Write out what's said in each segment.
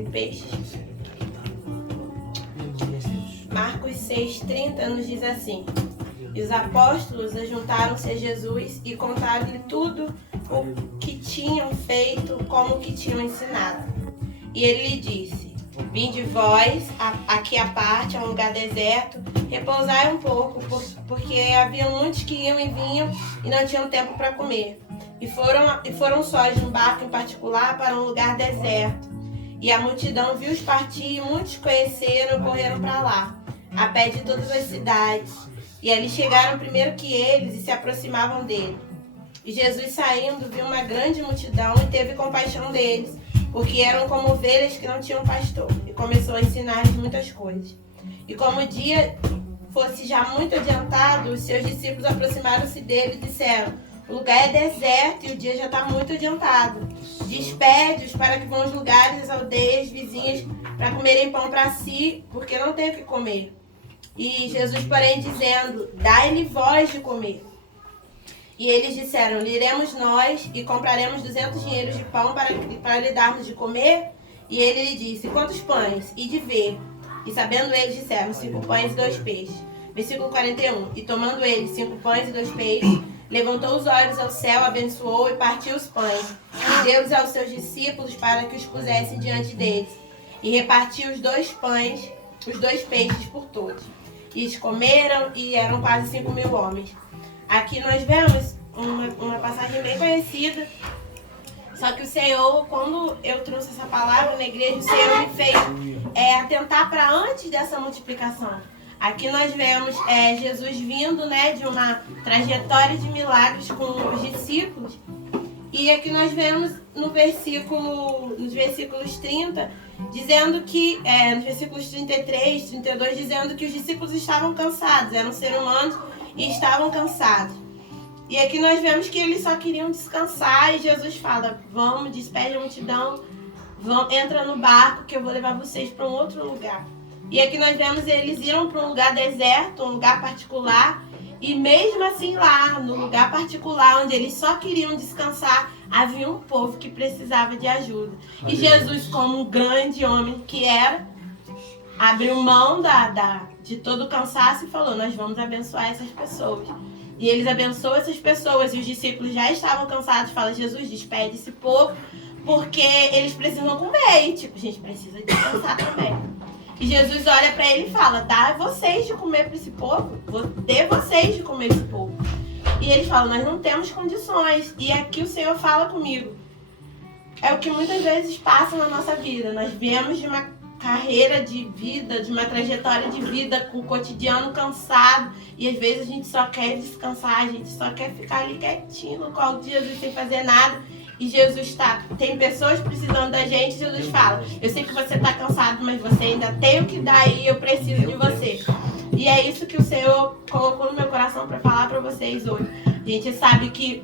e peixes. Marcos 6,30 nos diz assim: e os apóstolos ajuntaram-se a Jesus e contaram-lhe tudo o que tinham feito, como que tinham ensinado. E ele lhe disse: vinde vós aqui à parte, a um lugar deserto, repousai um pouco, porque havia muitos que iam e vinham e não tinham tempo para comer. E foram sós num barco em particular para um lugar deserto. E a multidão viu-os partir e muitos conheceram e correram para lá, a pé de todas as cidades. E ali chegaram primeiro que eles e se aproximavam dele. E Jesus, saindo, viu uma grande multidão e teve compaixão deles, porque eram como ovelhas que não tinham pastor, e começou a ensinar-lhes muitas coisas. E como o dia fosse já muito adiantado, os seus discípulos aproximaram-se dele e disseram: o lugar é deserto e o dia já está muito adiantado. Despede-os para que vão aos lugares, às aldeias vizinhas, para comerem pão para si, porque não têm o que comer. E Jesus, porém, dizendo: dai-lhe vós de comer. E eles disseram: iremos nós e compraremos 200 dinheiros de pão para lhe darmos de comer? E ele lhe disse: quantos pães? E de ver. E sabendo eles, disseram: 5 pães e 2 peixes. Versículo 41. E tomando ele 5 pães e 2 peixes, levantou os olhos ao céu, abençoou e partiu os pães, e deu-os aos seus discípulos para que os pusessem diante deles. E repartiu os 2 pães, os 2 peixes por todos. E eles comeram, e eram quase 5.000 homens. Aqui nós vemos uma passagem bem conhecida, só que o Senhor, quando eu trouxe essa palavra na igreja, o Senhor me fez atentar para antes dessa multiplicação. Aqui nós vemos Jesus vindo, né, de uma trajetória de milagres com os discípulos, e aqui nós vemos nos versículos 30, dizendo que, nos versículos 33, 32, dizendo que os discípulos estavam cansados, eram seres humanos e estavam cansados. E aqui nós vemos que eles só queriam descansar, e Jesus fala: vamos, despede a multidão, entra no barco que eu vou levar vocês para um outro lugar. E aqui nós vemos eles iram para um lugar deserto, um lugar particular, e mesmo assim lá, no lugar particular onde eles só queriam descansar, havia um povo que precisava de ajuda. E Jesus, como um grande homem que era, abriu mão de todo o cansaço e falou: nós vamos abençoar essas pessoas. E eles abençoam essas pessoas, e os discípulos já estavam cansados. Fala: Jesus, despede esse povo, porque eles precisam comer. E tipo, a gente precisa descansar também. E Jesus olha para ele e fala: dá vocês de comer para esse povo, vou ter vocês de comer esse povo. E eles falam: nós não temos condições. E aqui o Senhor fala comigo. É o que muitas vezes passa na nossa vida. Nós viemos de uma carreira de vida, de uma trajetória de vida com o cotidiano cansado, e às vezes a gente só quer descansar, a gente só quer ficar ali quietinho no colo de Jesus sem fazer nada. E Jesus tem pessoas precisando da gente. Jesus fala: eu sei que você está cansado, mas você ainda tem o que dar e eu preciso de você. E é isso que o Senhor colocou no meu coração para falar para vocês hoje. A gente sabe que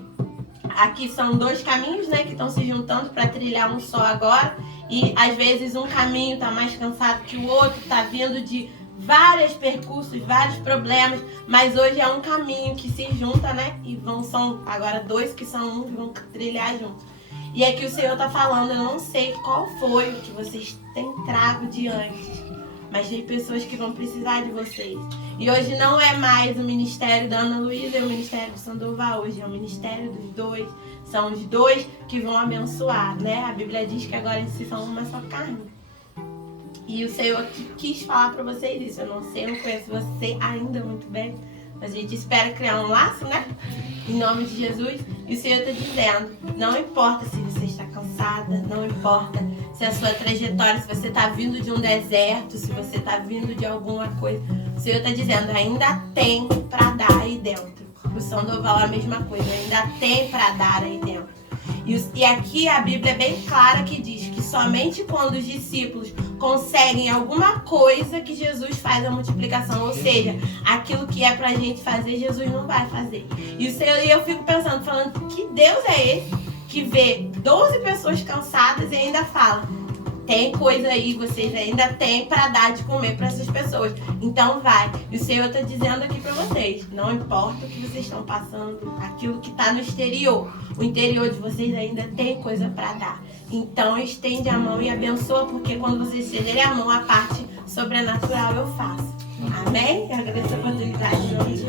aqui são 2 caminhos, né, que estão se juntando para trilhar um só agora. E às vezes um caminho está mais cansado que o outro, está vindo de vários percursos, vários problemas, mas hoje é um caminho que se junta, né? E são agora 2 que são um, que vão trilhar juntos. E aqui o Senhor está falando: eu não sei qual foi o que vocês têm trago de antes, mas tem pessoas que vão precisar de vocês. E hoje não é mais o ministério da Ana Luísa e o ministério do Sandoval, hoje é o ministério dos 2. São os 2 que vão abençoar, né? A Bíblia diz que agora em si são uma só carne. E o Senhor quis falar para vocês isso. Eu não sei, eu não conheço você ainda muito bem, mas a gente espera criar um laço, né? Em nome de Jesus. E o Senhor está dizendo: não importa se você está cansada, não importa se a sua trajetória, se você está vindo de um deserto, se você está vindo de alguma coisa. O Senhor está dizendo: ainda tem para dar aí dentro. O Sandoval é a mesma coisa, ainda tem para dar aí dentro. E aqui a Bíblia é bem clara que diz que somente quando os discípulos conseguem alguma coisa que Jesus faz a multiplicação. Ou seja, aquilo que é pra gente fazer, Jesus não vai fazer. E eu fico pensando, falando: que Deus é esse que vê 12 pessoas cansadas e ainda fala: tem coisa aí, vocês ainda têm para dar de comer para essas pessoas. Então vai. E o Senhor está dizendo aqui para vocês: não importa o que vocês estão passando, aquilo que está no exterior, o interior de vocês ainda tem coisa para dar. Então estende a mão e abençoa, porque quando você estender a mão, a parte sobrenatural eu faço. Amém? Eu agradeço a oportunidade.